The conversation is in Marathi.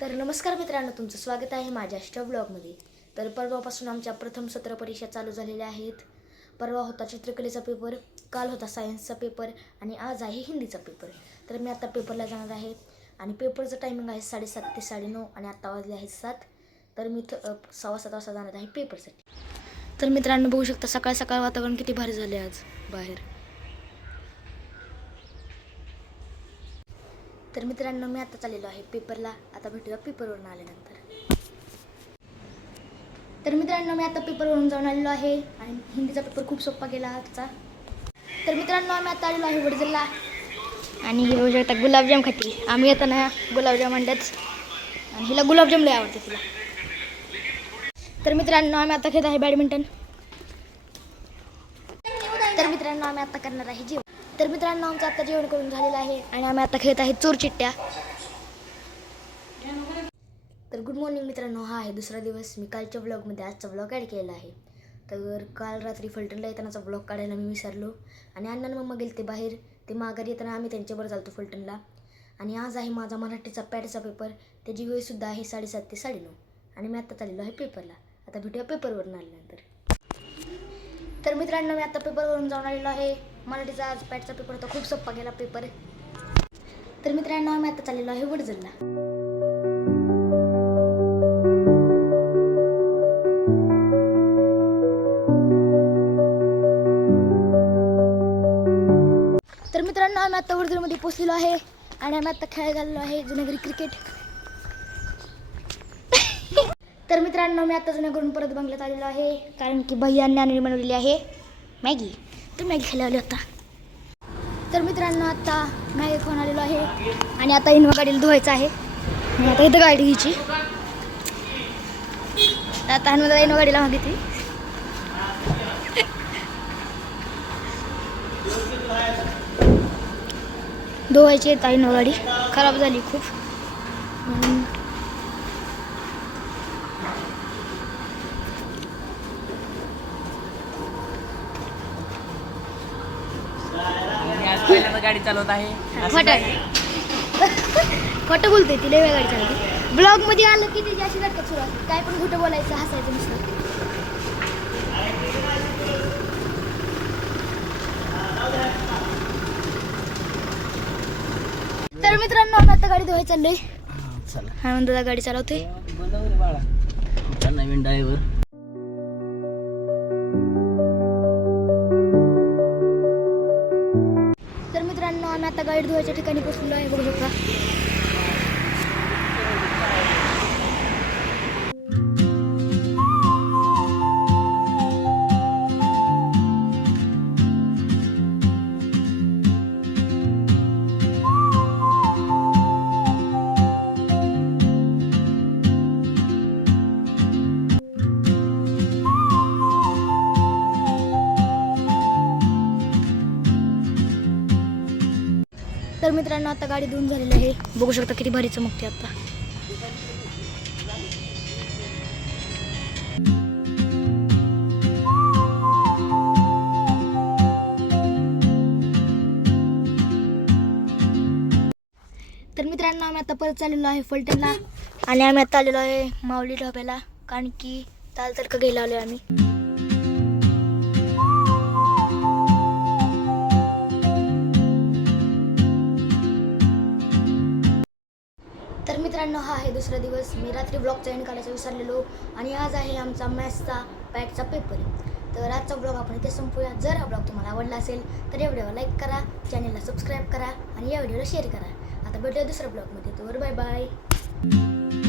तर नमस्कार मित्रांनो, तुमचं स्वागत आहे माझ्या अष्ट ब्लॉगमध्ये. तर परवापासून आमच्या प्रथम सत्र परीक्षा चालू झालेल्या आहेत. परवा होता चित्रकलेचा पेपर, काल होता सायन्सचा पेपर आणि आज आहे हिंदीचा पेपर. तर मी आता पेपरला जाणार आहे आणि पेपरचं टायमिंग आहे 7:30 ते 9:30 आणि आत्ता वाजले आहेत 7. तर मी 6:15 वाजता जाणार आहे पेपरसाठी. तर मित्रांनो बघू शकता, सकाळ सकाळ वातावरण किती भारी झाले आज बाहेर. तर मित्रांनो मी आता चाललेलो आहे पेपरला. आता भेटूया पेपरवरून आल्यानंतर. तर मित्रांनो मी आता पेपरवरून जाऊन आलेलो आहे आणि हिंदीचा पेपर खूप सोपा गेला आजचा. तर मित्रांनो आम्ही आता आलेलो आहे वडजरला आणि हे बघू शकता गुलाबजाम खाती. आम्ही येताना गुलाबजाम आणल्याच आणि हिला गुलाबजाम लय आवडते तिला. तर मित्रांनो आम्ही आता खेळत आहे बॅडमिंटन. तर मित्रांनो आम्ही आता करणार आहे जेवण. तर मित्रांनो आमचं आता जेवण करून झालेलं आहे आणि आम्ही आता खेळत आहे चोर चिट्ट्या. तर गुड मॉर्निंग मित्रांनो, हा आहे दुसरा दिवस. मी कालच्या ब्लॉगमध्ये आजचा ब्लॉग ॲड केलेला आहे. तर काल रात्री फलटणला येतानाचा ब्लॉग काढायला मी विसरलो आणि अण्णा मम्मा गेले ते बाहेर. ते माघारी येताना आम्ही त्यांच्याबरोबर चालतो फलटणला. आणि आज आहे माझा मराठीचा पॅडचा पेपर. त्याची वेळसुद्धा आहे 7:30 ते 9:30 आणि मी आत्ता चाललेलो आहे पेपरला. आता भेटूया पेपरवरून आल्यानंतर. तर मित्रांनो मी आता पेपरवरून जाऊन आलेलो आहे. मराठीचा आज पॅडचा पेपर होता, खूप सोपा गेला पेपर. तर मित्रांनो आम्ही आता चाललेलो आहे वडजरला. तर मित्रांनो आम्ही आता वडजरमध्ये पोहोचलेलो आहे आणि आम्ही आता खेळायला झालेलो आहे जुन्याघरी क्रिकेट. तर मित्रांनो मी आता जुन्याघरून परत बंगल्यात आलेलो आहे कारण की भैयांनी आणि बनवलेली आहे मॅगी. तर मॅगी खायला आली होता. तर मित्रांनो आता मॅगी खाऊन आलेलो आहे आणि आता इनोवा गाडीला धुवायचं आहे. मी आता इथं गाडी घ्यायची. आता हनुमान इनोवा गाडीला मागितली. धुवायची आहे इनोवा गाडी, खराब झाली खूप. गाडी चालवत आहे. खोटं बोलते ती, लय वेळ गाडी चालवते. ब्लॉगमध्ये आलं की तिची अशी नाटक सुरू असते, काय पण खोटं बोलायचं, हसायचं नुसतं. तर मित्रांनो आम्ही आता गाडी धुवायला चाललोय. हा म्हणतो गाडी चालवते. नवीन ड्रायव्हर. तर मित्रांनो आम्ही आता गाडी धुवायच्या ठिकाणी पोहोचलेलो आहे, बघू शकता. तर मित्रांनो आता गाडी धुवून झालेली आहे, बघू शकता किती भारी चमकते आता. तर मित्रांनो आम्ही आता परत चाललेलो आहे फलटणला आणि आम्ही आता आलेलो आहे माऊली ढाब्याला कारण की दाल तडका घ्यायला आलो आम्ही. तर मित्रांनो हा आहे दुसरा दिवस. मी रात्री ब्लॉगचा एंड करायचं विसरलेलो आणि आज आहे आमचा मॅथ्सचा पॅडचा पेपर. तर आजचा ब्लॉग आपण इथे संपूया. जर हा ब्लॉग तुम्हाला आवडला असेल तर या व्हिडिओला लाईक करा, चॅनलला सबस्क्राईब करा आणि या व्हिडिओला शेअर करा. आता भेटूया दुसऱ्या ब्लॉगमध्ये. तर बाय बाय.